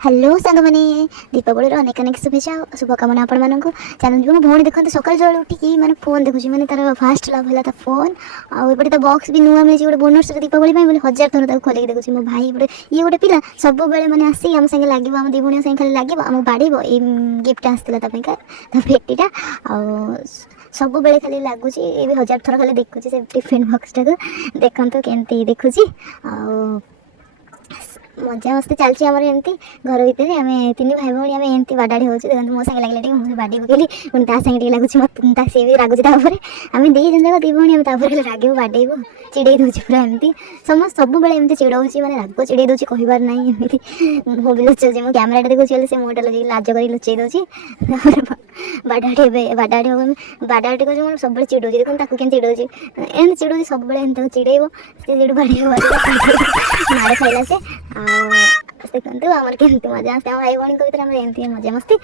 Hello सांग मैंने दीपावली अनेक अनेक शुभेच्छा शुभकामना आपण मानक चैनल जो भौणी देखते सकाल जो उठिकी मैंने फोन देखुची मैंने तार फास्ट लव है था फोन आउटे तो बॉक्स भी नुआ मिली गोटे बोनस दीपावली बोले 1000 थर खोलिक देखुची मो भाई गोटे ये गोटे पिला सब बेले मैंने आसिक आम संगे लगे आम दी भाई संगे खाली लगे आम बाड़ब ये गिफ्ट आसाला पेटीटा सब बेले खाली लगुच ये 1000 थर खाली देखुची से टिफिन बॉक्स टाक देखते केमती देखुची मजा मस्ती चलती आम एमती घर भितर आम तीन भाई भाई आम एमती बाडाड़ी हो मो सागे लगे मुझे बाड़ी पकड़ी पुणी सागे लगुच मत सी भी लगुच आम दी जन जाक दी भाई आम लगे बाडेबू चिड़े दूसरी पूरा एमती समस्त सब बेले एमती चिड़ौची मैंने राग चिड़े दूसरी कहबार ना एमती मो भी लुचे मो कैमेरा देखुची से मोटा लगे लाज कर लुचे दूसरी बाडाड़ी बाडाड़ी हम बाडाड़ी कर सब चिड़ौची देखो क्या चिड़ौची एम चिड़ौची सब बेले चिड़ेब से बाड़ी माड़ खाइला से देखते आमर केमती मजा आसते भाई भाई भर एमती मजा मस्ती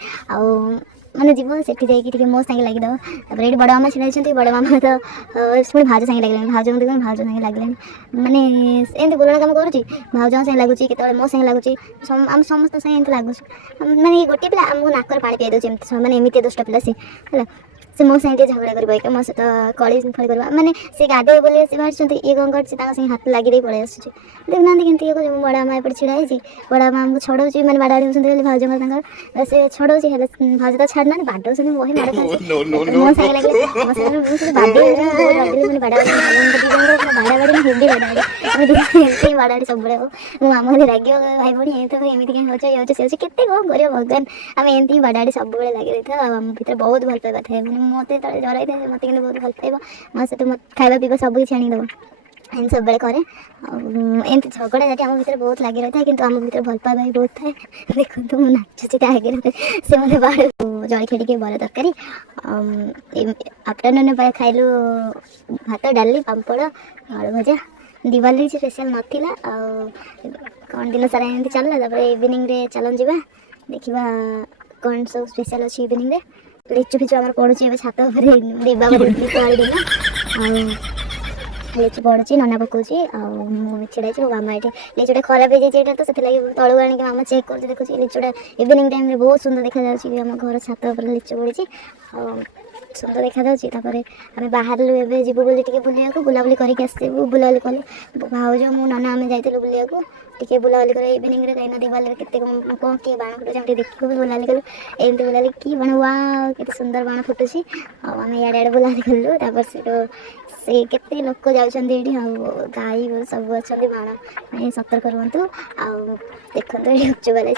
आने जीव से मो सागे लगिदेव ये बड़ मामा छिड़ा बड़ मामा तो पुणी भाज सागे लगे भाज देखो भाज सागे लगे मैंने एमती बोलना कम करुँच भाज सागे लगुच के मो सागे लगुच आम समस्त सागे लगुच मैंने गोटे पिला आमको नाकर पानी पिए दूसरी मैंने एमती दुष्ट पिला सी है से मो सागे झगड़ा कर मो सहित कली फड़ी कर मैंने से गाधे बोले से बाहर ये कौन कर हाथ लगे पड़े आसुचे देखना कि बड़ मामा एपटे छिड़ा है बड़ मामा आमको छड़ाऊँ मैंने बाड़ी होती भाज से छड़ाऊँ भाज तो छाड़ना बाडो से वही मार मो सागे लगे बाड़ी बाड़ा बाड़ी हिंदी बाड़ी बाड़ी सब मो मामा लगे भाई भाई तो एमती कहीं हो से केते कौन कर भगवान आम एमती बाड़ी सब लगे था आम भर बहुत भल पाइबा थाए मत जराई था मत बहुत भल पाइब मो सहित खावा पीवा सब किसी आनीदेव एम सब बेले कै एमती झगड़ा झाटी आम भर बहुत लगे रही है कि आम भर भल पाइबा भी बहुत थाए देखो मुझे नाचुची आगे से मतलब बाहर जलखिया टे बड़ा तरकारी आफ्टरनून खाइलु भात डाली पापड़ आलू भजा दिवाली स्पेशल नाला कौन दिन सारा एमती चलला इवनिंग रे चलन जा देखा कौन सब स्पेशल अच्छी इवनिंग रे लिचु फिचु आम पड़ू छात दीपावली दीपावली दिन लिचु पड़ू नना पकाऊँगी छिड़ा मो मामा ये लिचुटा खराब हो जाए तो से तलू आनिक मामा चेक कर देखुची लिचुटा इवनिंग टाइम रे बहुत सुंदर देखा आम घर छात लिचु पड़ी सुंदर देखा आम बाहर जीव बोली बुलाया बुलाबुली करके आसबू बुलाबुली कलु भाज मु नना आम जाइलु बुलाया टे बुलाबुली कर इवनिंग रे कहीं दिवाली के कौन किए बाण फुटे देखू बुलाबुली कलु एमती बुलाबुली कि बाण वाह के सुंदर बाण फुटुची आम इे बुलाबुली कलु से केते लोक जाऊँगी गाई सब अच्छा बाण सतर्क रुहतु देखते गुपचुप वाले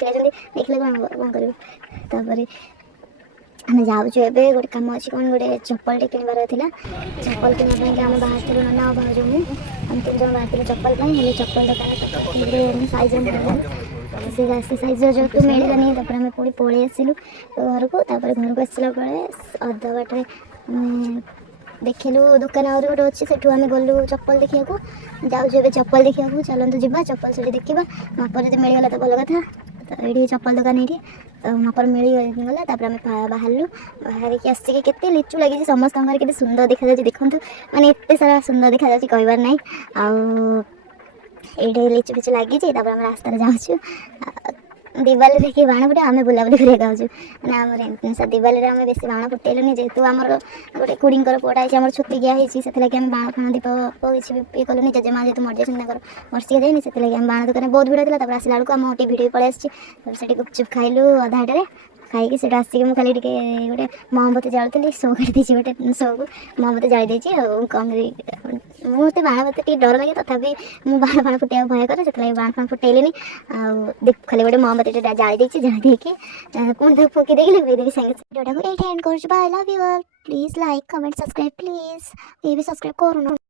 देखले कौन कर आम जाऊँ गोटे कम अच्छी कौन गोटे चप्पल किणवार था चप्पल किनापी आम बाहर नना भाज आम तीन जन बाहर चप्पल चप्पल दुकान साइज से साइज जो मिलानी आम पुणी पलि आसलु घर को घर को आसला अधा बाटे देखलु दुकान और गोटे अच्छी से आम गलु चप्पल देखा जाऊँ चप्पल देखा चलते जा चप्पल से देखा मापर जो मिलगला तो भल कथा तो ये चप्पल दुकान ये तो मापर मिलगला आम बाहर बाहर की आसिक केते लिचु लगी समस्त के सुंदर देखा देखु मैंने एत सारा सुंदर देखा कहबार ना ये लिचु फिचु लगी आम रास्ता जाऊँ दिवाली देखिए बाण फुटे आम बुलाबुली कर आम दिवाली आम बेस बाण फुटेलुनि जेहेतु आम गोटे कुड़ी पुआटा है छुतिकिया से बाण फाण दीप किसी ये कलुनि जेजेमा जेहतु मर जाए वर्षिया जाए से बाण दुकान बहुत भिड़ था आसला बेलू आम टी भिड़ पलि आसी गुपचुप खाइलु अधा हाटे खाई से आसिक मुझे खाली गोटे मोमबती जालुली सो कर गोटे सो को मोमबती जाली कम मत बाण मत डर लगे तथापि मुझे बाण फाण फुटे भय करे से बाण फाण फुटेली खाली गोटे मोमबती जाली जाली पुणी फुकी देदेवी सागे भिडियो को ये एंड कर bye love you all please like comment subscribe please ये भी सब्सक्राइब करूँ।